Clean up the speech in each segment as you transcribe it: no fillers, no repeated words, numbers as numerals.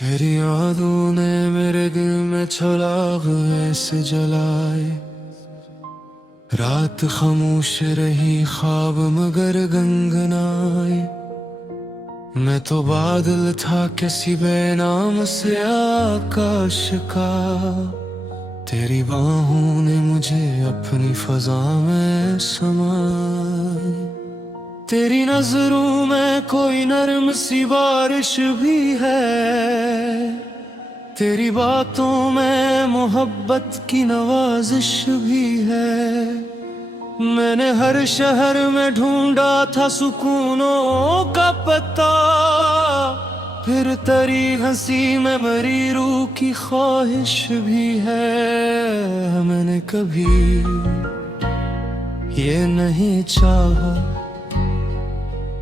तेरी यादों ने मेरे दिल में चिराग ऐसे जलाए। रात खामोश रही ख्वाब मगर गनगनाए। मैं तो बादल था किसी बेनाम से आकाश का। तेरी बाहों ने मुझे अपनी फजा में समाए। तेरी नजरों में कोई नरम सी बारिश भी है। तेरी बातों में मोहब्बत की नवाजिश भी है। मैंने हर शहर में ढूंढा था सुकूनों का पता। फिर तेरी हंसी में मरी रूह की ख्वाहिश भी है। मैंने कभी ये नहीं चाहा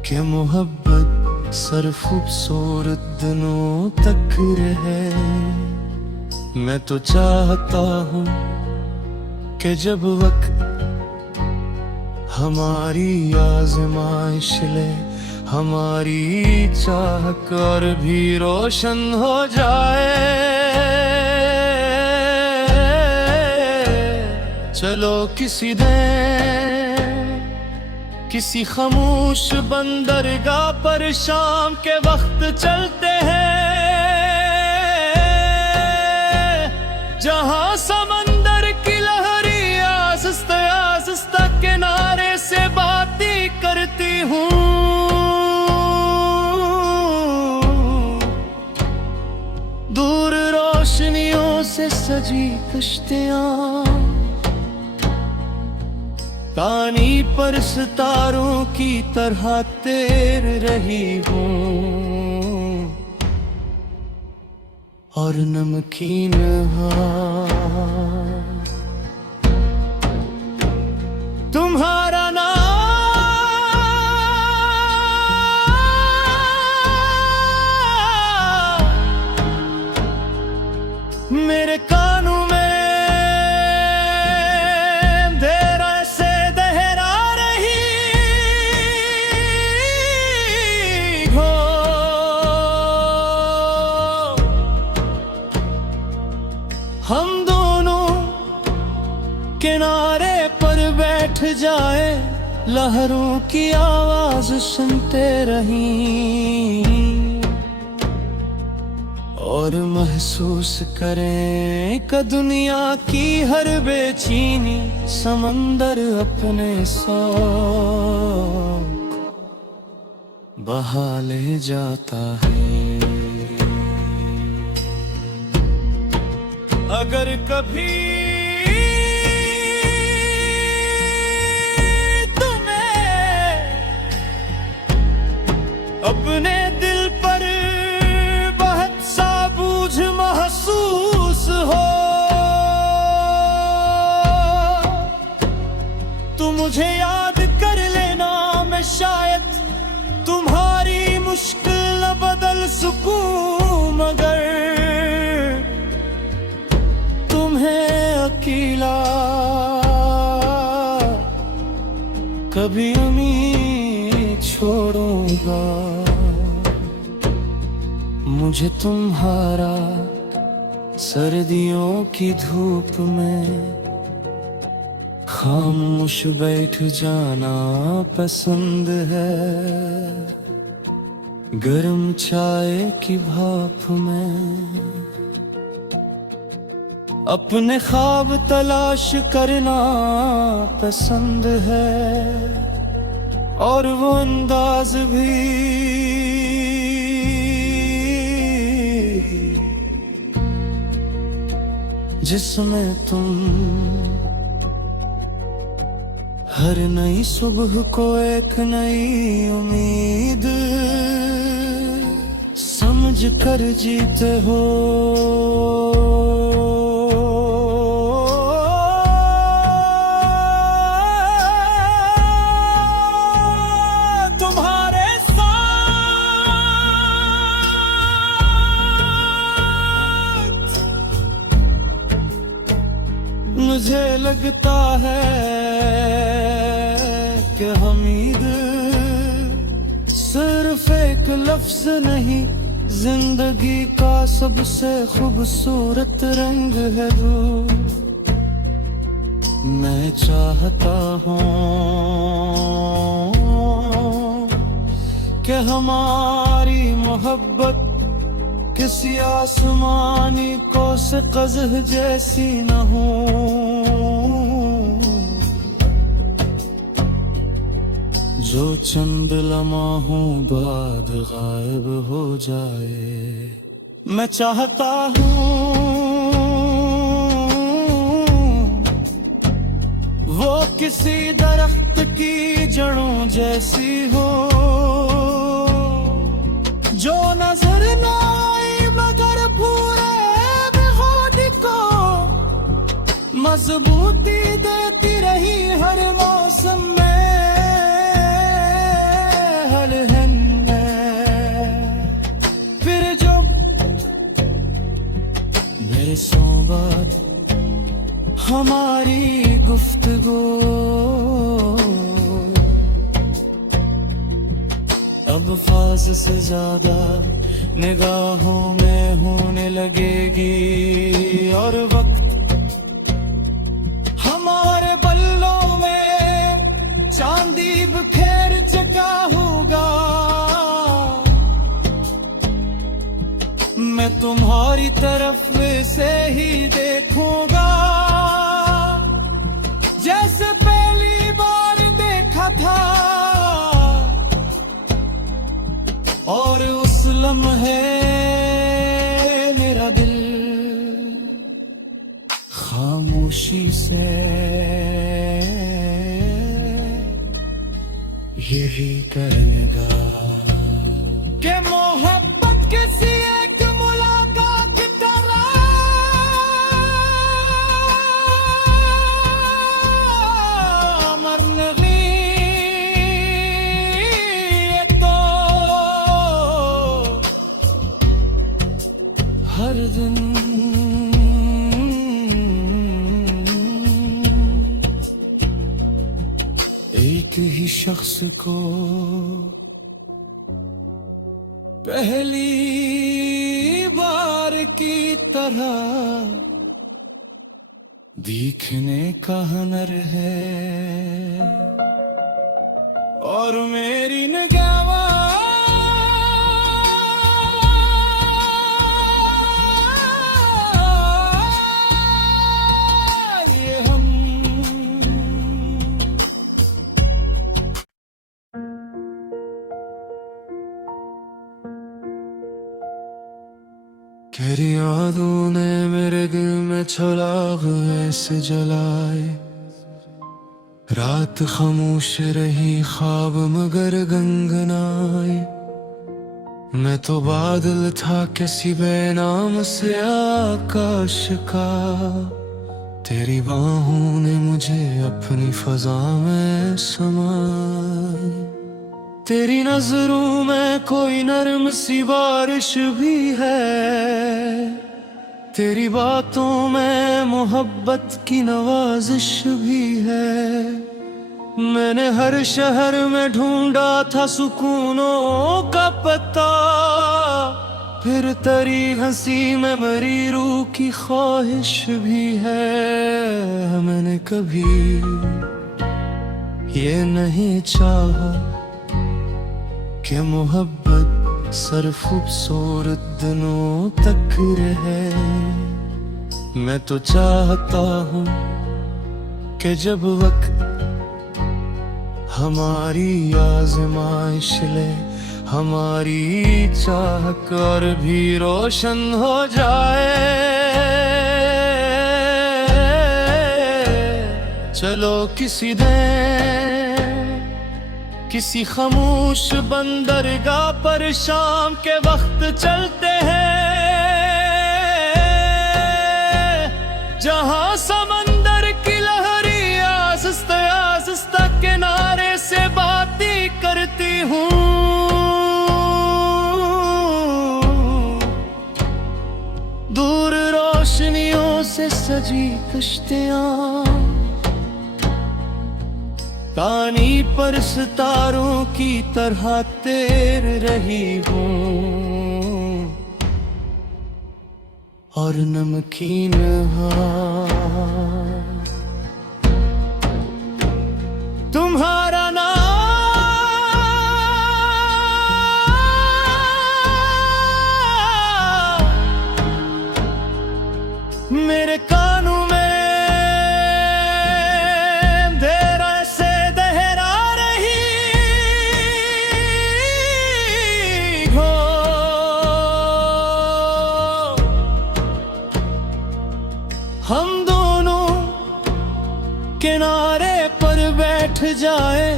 कि मोहब्बत सिर्फ खूबसूरत दिनों तक रहे। मैं तो चाहता हूँ कि जब वक्त हमारी आज़माइश ले, हमारी चाहत और भी रोशन हो जाए। चलो किसी किसी खामोश बंदरगाह पर शाम के वक्त चलते हैं, जहां समंदर की लहरी आहिस्ता आहिस्ता किनारे से बातें करती हूँ। दूर रोशनियों से सजी कश्तियाँ पानी पर सितारों की तरह तैर रही हूँ। और नमकीन तुम्हारा नाम मेरे कानों में हम दोनों किनारे पर बैठ जाए, लहरों की आवाज सुनते रहीं और महसूस करें कि दुनिया की हर बेचैनी समंदर अपने साथ बहा ले जाता है। अगर कभी तुम्हें अपने दिल पर बहुत सा बोझ महसूस हो, तो मुझे याद कर लेना। मैं शायद तुम्हारी मुश्किल न बदल सकूं, मगर तुम्हें अकेला कभी नहीं छोड़ूंगा। मुझे तुम्हारा सर्दियों की धूप में खामोश बैठ जाना पसंद है। गर्म चाय की भाप में अपने ख्वाब तलाश करना पसंद है। और वो अंदाज भी जिसमें तुम हर नई सुबह को एक नई उम्मीद समझ कर जीते हो। मुझे लगता है कि हमीद सिर्फ एक लफ्ज नहीं, जिंदगी का सबसे खूबसूरत रंग है दूर। मैं चाहता हूँ कि हमारी मोहब्बत किसी आसमानी को से कज़ह जैसी न हो। जो चंद लम्हों बाद गायब हो जाए। मैं चाहता हूँ वो किसी दरख्त की जड़ों जैसी हो, जो नजर न आए मगर पूरे होदी को मजबूती देती रही हर मौसम में। सोबत हमारी गुफ्तगू अब फाज से ज्यादा निगाहों में होने लगेगी, और वक्त हमारे बल्लों में चांदी बिखेर चुका होगा। मैं तुम्हारी तरफ से ही देखूंगा जैसे पहली बार देखा था, और उस लम्हे मेरा दिल खामोशी से यही करेगा कि मोहब्बत किसी हर दिन एक ही शख्स को पहली बार की तरह देखने का हुनर है, और मेरी निगाह तेरी यादों ने मेरे दिल में चिराग ऐसे जलाए। रात खामोश रही ख्वाब मगर गनगनाए। मैं तो बादल था किसी बेनाम से आकाश का, तेरी बाहों ने मुझे अपनी फजा में समाए। तेरी नजरों में कोई नरम सी बारिश भी है, तेरी बातों में मोहब्बत की नवाजिश भी है। मैंने हर शहर में ढूंढा था सुकूनों का पता, फिर तेरी हंसी में मरी रूह की ख्वाहिश भी है। मैंने कभी ये नहीं चाहा कि मोहब्बत सिर्फ खूबसूरत दिनों तक रहे। मैं तो चाहता हूँ कि जब वक्त हमारी आज़माइश ले, हमारी चाहत और भी रोशन हो जाए। चलो किसी दिन किसी खामोश बंदरगाह पर शाम के वक्त चलते हैं, जहां समंदर की लहरी आहिस्ता आहिस्ता किनारे से बातें करती हूँ। दूर रोशनियों से सजी कश्तियाँ पानी पर सितारों की तरह तैर रही हूँ। और नमकीन हाथ। तुम्हारा नाम मेरे कानों में देर से दहरा रही हो। हम दोनों किनारे पर बैठ जाए,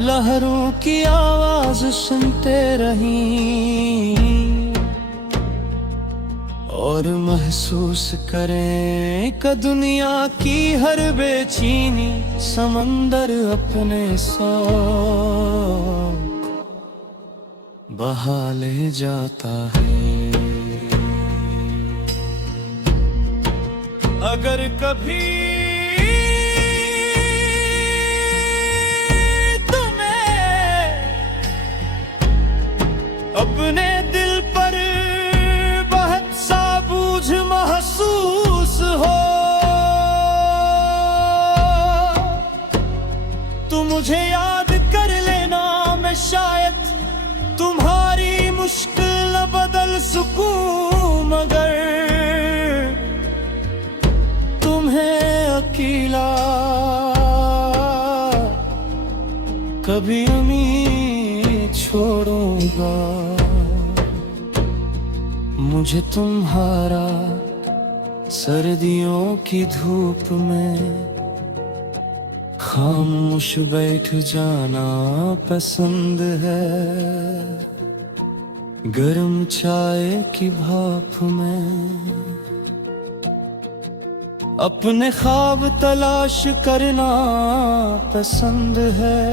लहरों की आवाज सुनते रहें और महसूस करें कि दुनिया की हर बेचैनी समंदर अपने साथ बहा ले जाता है। अगर कभी अपने दिल पर बहुत सा बोझ महसूस हो तो मुझे याद कर लेना। मैं शायद तुम्हारी मुश्किल न बदल सकूं, मगर तुम्हें अकेला कभी नहीं छोड़ूंगा। मुझे तुम्हारा सर्दियों की धूप में खामोश बैठ जाना पसंद है। गर्म चाय की भाप में अपने ख्वाब तलाश करना पसंद है,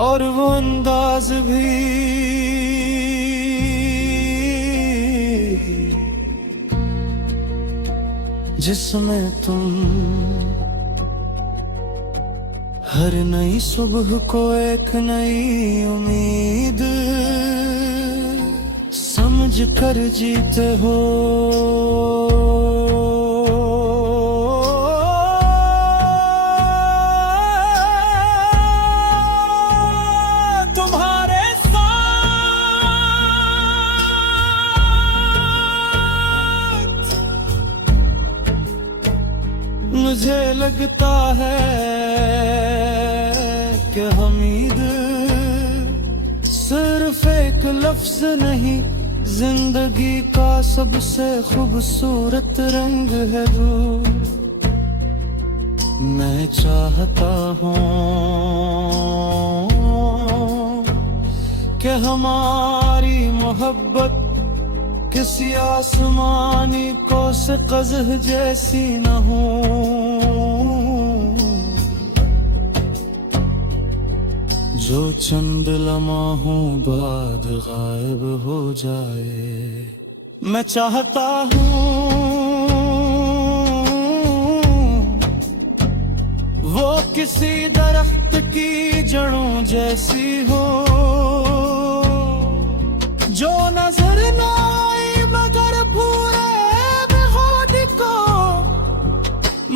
और वो अंदाज भी जिसमें तुम हर नई सुबह को एक नई उम्मीद समझ कर जीते हो। मुझे लगता है कि हमीद सिर्फ एक लफ्ज नहीं, जिंदगी का सबसे खूबसूरत रंग है। मैं चाहता हूँ कि हमारी मोहब्बत किसी आसमानी को से कज़ह जैसी न हो, जो चंद लम्हों बाद गायब हो जाए। मैं चाहता हूँ वो किसी दरख्त की जड़ों जैसी हो, जो नजर ना आए मगर पूरे बेखुद को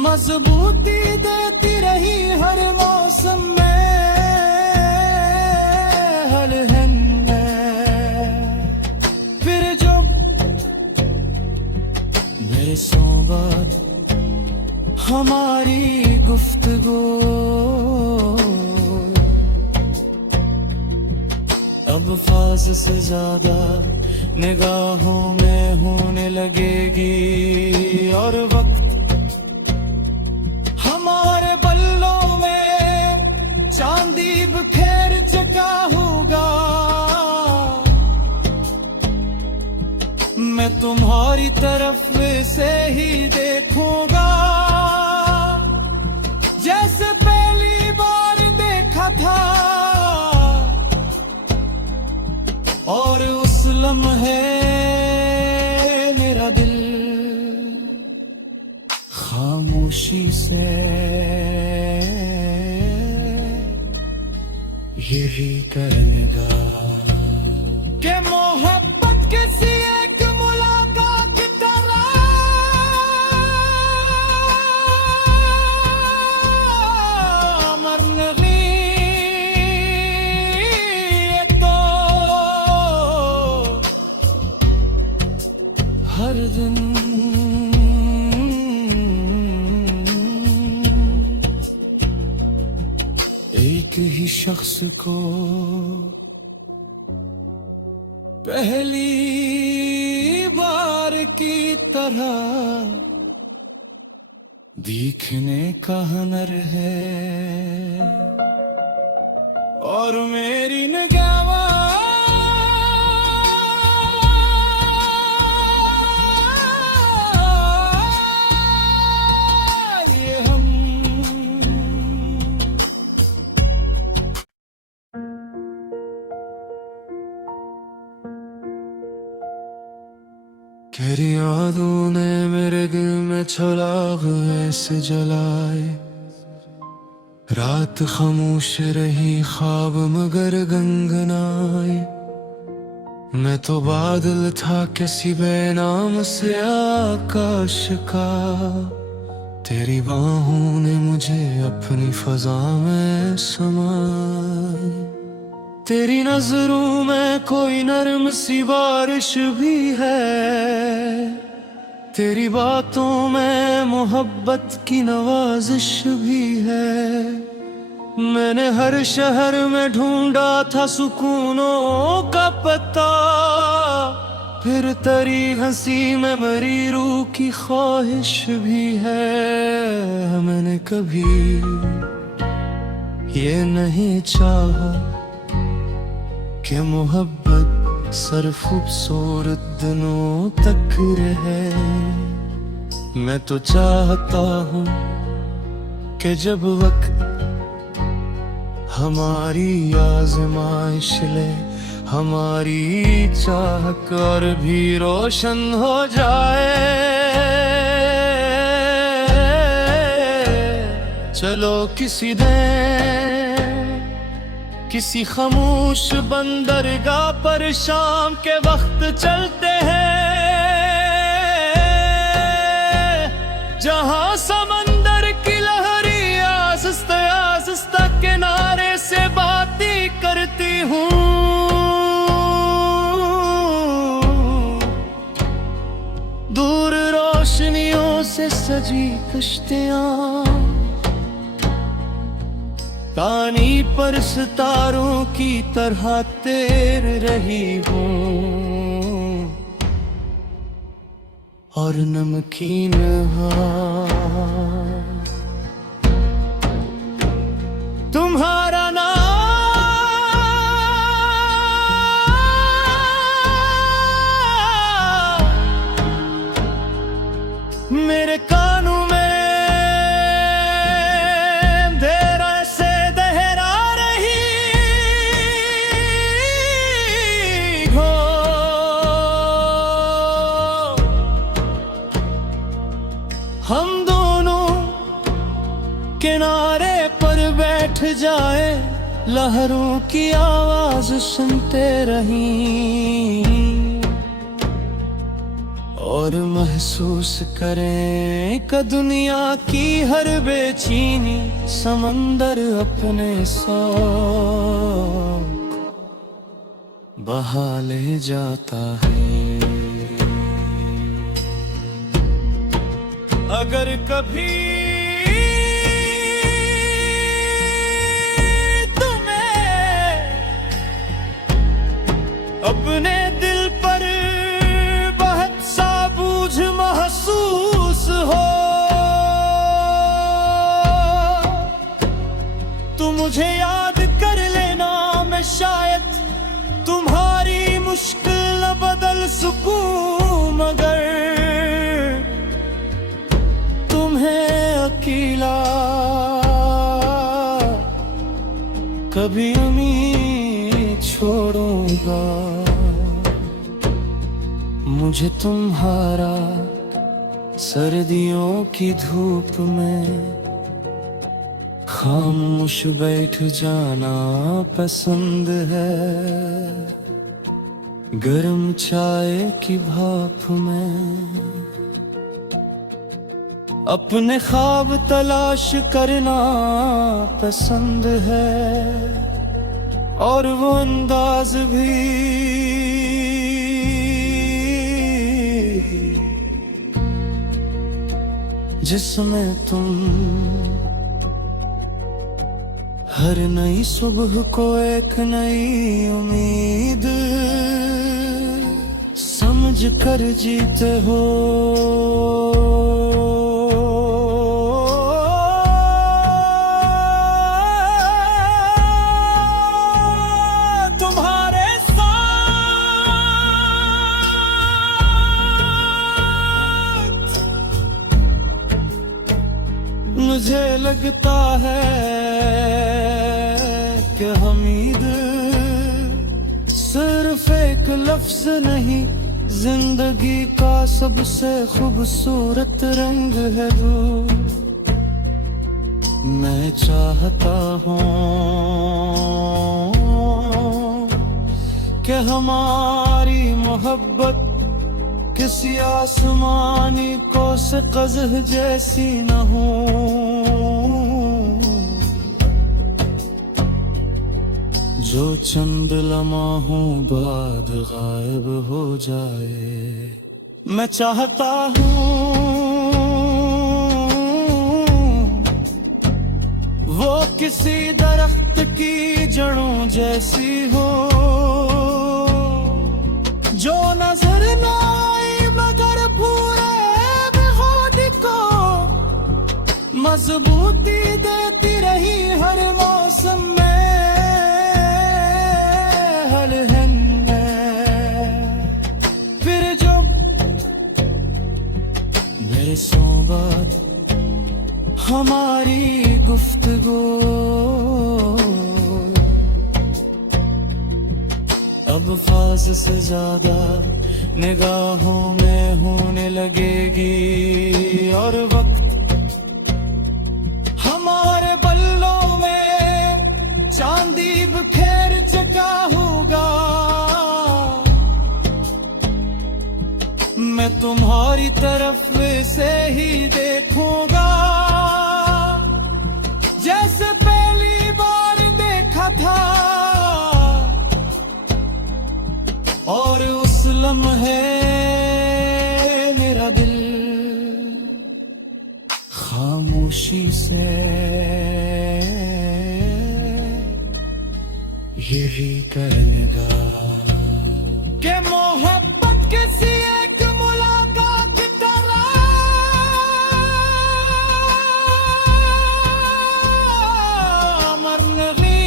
मजबूती देती रही हर मौसम में। सोबत हमारी गुफ्तगू अब फाज से ज्यादा निगाहों में होने लगेगी, और वक्त हमारे बल्लों में चांदी बिखेर चुका होगा। मैं तुम्हारी तरफ से ही देखूंगा जैसे पहली बार देखा था, और उस लम्हे मेरा दिल खामोशी से यही करेगा कि मोहब्बत किसी एक मुलाकात का ही शख्स को पहली बार की तरह दिखने का हुनर है और मेरी निगाह ये हम तेरी यादों ने मेरे दिल में चिराग ऐसे जलाए, रात खामोश रही ख्वाब मगर गनगनाए। मैं तो बादल था किसी बेनाम से आकाश का, तेरी बाहों ने मुझे अपनी फजा में समाए। तेरी नजरों में कोई नरम सी बारिश भी है, तेरी बातों में मोहब्बत की नवाजिश भी है। मैंने हर शहर में ढूंढा था सुकूनों का पता, फिर तेरी हंसी में मरी रूह की ख्वाहिश भी है। मैंने कभी ये नहीं चाहा कि मोहब्बत सिर्फ खूबसूरत दिनों तक रहे। मैं तो चाहता हूँ कि जब वक्त हमारी आज़माइश ले, हमारी चाहत और भी रोशन हो जाए। चलो किसी खामोश बंदरगाह पर शाम के वक्त चलते हैं, जहां समंदर की लहरी आहिस्ता आहिस्ता किनारे से बातें करती हूँ। दूर रोशनियों से सजी कश्तियाँ पानी पर सितारों की तरह तैर रही हूँ, और नमकीन तुम्हारा नाम मेरे कानों में हम दोनों किनारे पर बैठ जाए, लहरों की आवाज सुनते रहें और महसूस करें कि दुनिया की हर बेचैनी समंदर अपने साथ बहा ले जाता है। अगर कभी तुम्हें अपने दिल पर बहुत सा बोझ महसूस हो, तो मुझे याद कर लेना। मैं शायद तुम्हारी मुश्किल न बदल सकूं, मगर तुम्हें अकेला कभी नहीं छोड़ूंगा। मुझे तुम्हारा सर्दियों की धूप में खामोश बैठ जाना पसंद है, गर्म चाय की भाप में अपने ख्वाब तलाश करना पसंद है, और वो अंदाज भी जिसमें तुम हर नई सुबह को एक नई उम्मीद समझ कर जीते हो। तुम्हारे साथ मुझे लगता है कि हमीद सिर्फ एक लफ्ज नहीं, जिंदगी का सबसे खूबसूरत रंग है जो मैं चाहता हूँ कि हमारी मोहब्बत किसी आसमानी को से क़ज़ह जैसी न हो, जो चंद लम्हों बाद गायब हो जाए। मैं चाहता हूँ वो किसी दरख्त की जड़ों जैसी हो, जो नजर न आए मगर पूरे बेखुद को मजबूती देती रही हर मौसम में। सोबत हमारी गुफ्तगू अब फाज से ज्यादा निगाहों में होने लगेगी, और वक्त हमारे बल्लों में चांदी बिखेर चुका होगा। मैं तुम्हारी तरफ से ही देखूंगा जैसे पहली बार देखा था, और उस लम्हे मेरा दिल खामोशी से यही करेगा कि मोहब्बत किसी एक मुलाकात की तरह अमर नहीं,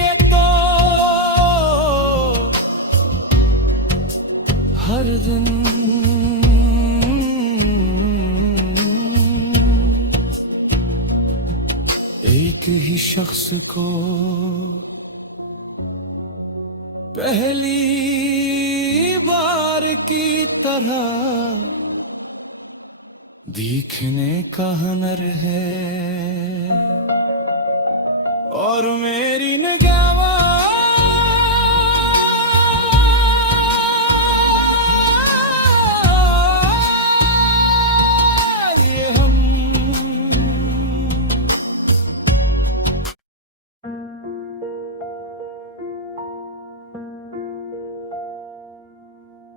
ये तो हर दिन एक ही शख्स को पहली बार की तरह दिखने का हुनर है, और मेरी निगाह ये हम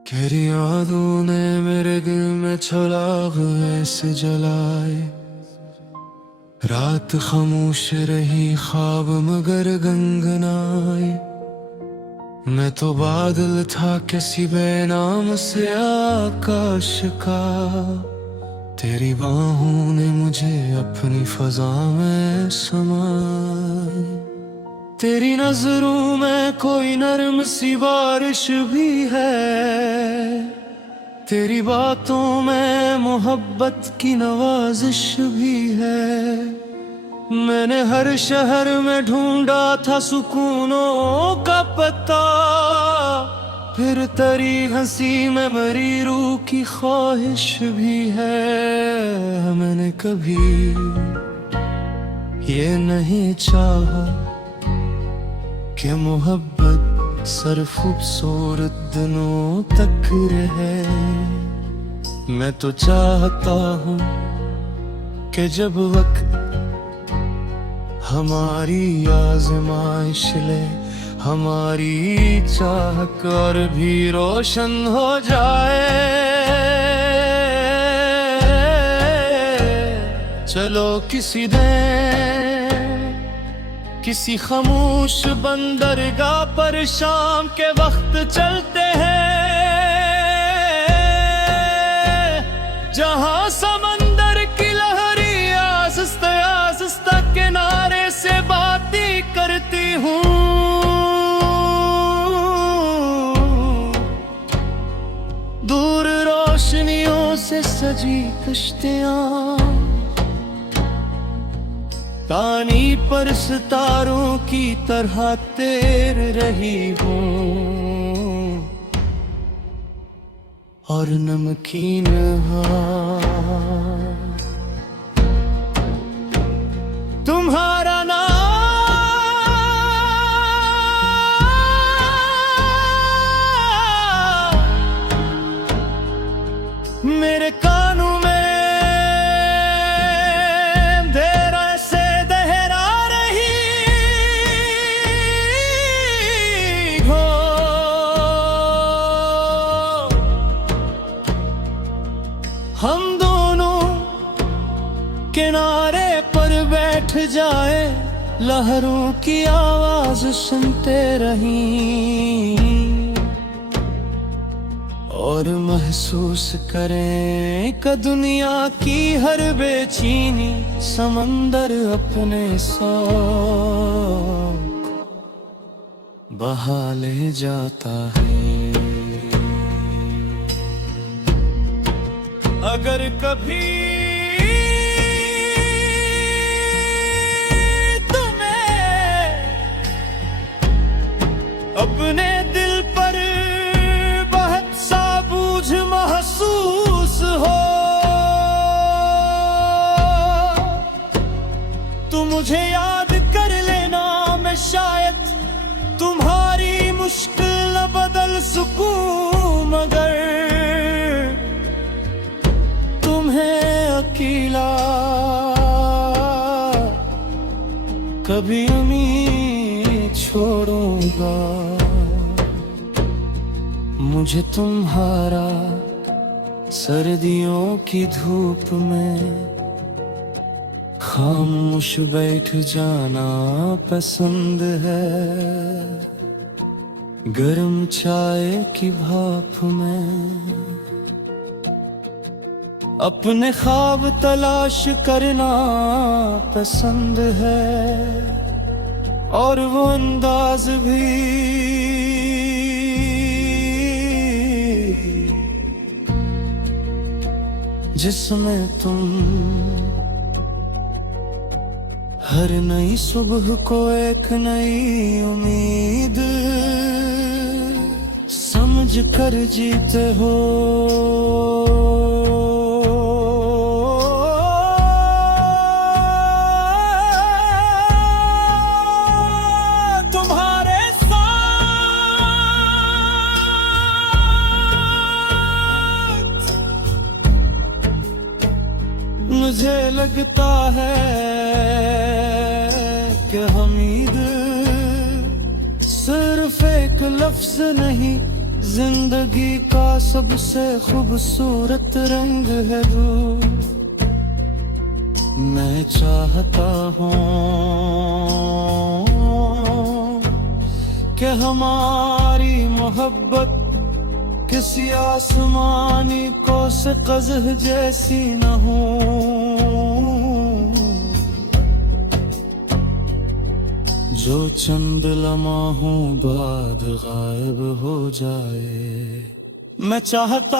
तेरी यादों ने मेरे दिल में चिराग ऐसे जलाए, रात खामोश रही ख्वाब मगर गनगनाए। मैं तो बादल था किसी बेनाम से आकाश का, तेरी बाहों ने मुझे अपनी फजा में समाए। तेरी नजरों में कोई नरम सी बारिश भी है, तेरी बातों में मोहब्बत की नवाजिश भी है। मैंने हर शहर में ढूंढा था सुकूनों का पता, फिर तेरी हंसी में मरी रूह की ख्वाहिश भी है। मैंने कभी ये नहीं चाहा कि मोहब्बत सिर्फ खूबसूरत दिनों तक रहे। मैं तो चाहता हूँ कि जब वक्त हमारी आज़माइश ले, हमारी चाहत और भी रोशन हो जाए। चलो किसी दिन किसी खामोश बंदरगाह पर शाम के वक्त चलते हैं, जहां समंदर की लहरी आहिस्ता आहिस्ता किनारे से बातें करती हूँ। दूर रोशनियों से सजी कश्तियाँ पानी पर सितारों की तरह तैर रही हूँ, और नमकीन तुम्हारा नाम मेरे कानों में हम दोनों किनारे पर बैठ जाए, लहरों की आवाज सुनते रहें और महसूस करें कि दुनिया की हर बेचैनी समंदर अपने साथ बहा ले जाता है। अगर कभी तुम्हें अपने दिल पर बहुत सा बोझ महसूस हो, तो मुझे याद कर लेना, मैं शायद तुम्हारी मुश्किल न बदल सकूं, मगर तुम्हें अकेला कभी नहीं छोड़ूंगा। मुझे तुम्हारा सर्दियों की धूप में खामोश बैठ जाना पसंद है, गर्म चाय की भाप में अपने ख्वाब तलाश करना पसंद है, और वो अंदाज भी जिसमें तुम हर नई सुबह को एक नई उम्मीद समझ कर जीते हो। मुझे लगता है कि हमीद सिर्फ एक लफ्ज नहीं, जिंदगी का सबसे खूबसूरत रंग है जो मैं चाहता हूँ कि हमारी मोहब्बत किसी आसमानी को से कज़ह जैसी न हो, जो चंद लम्हों बाद गायब हो जाए। मैं चाहता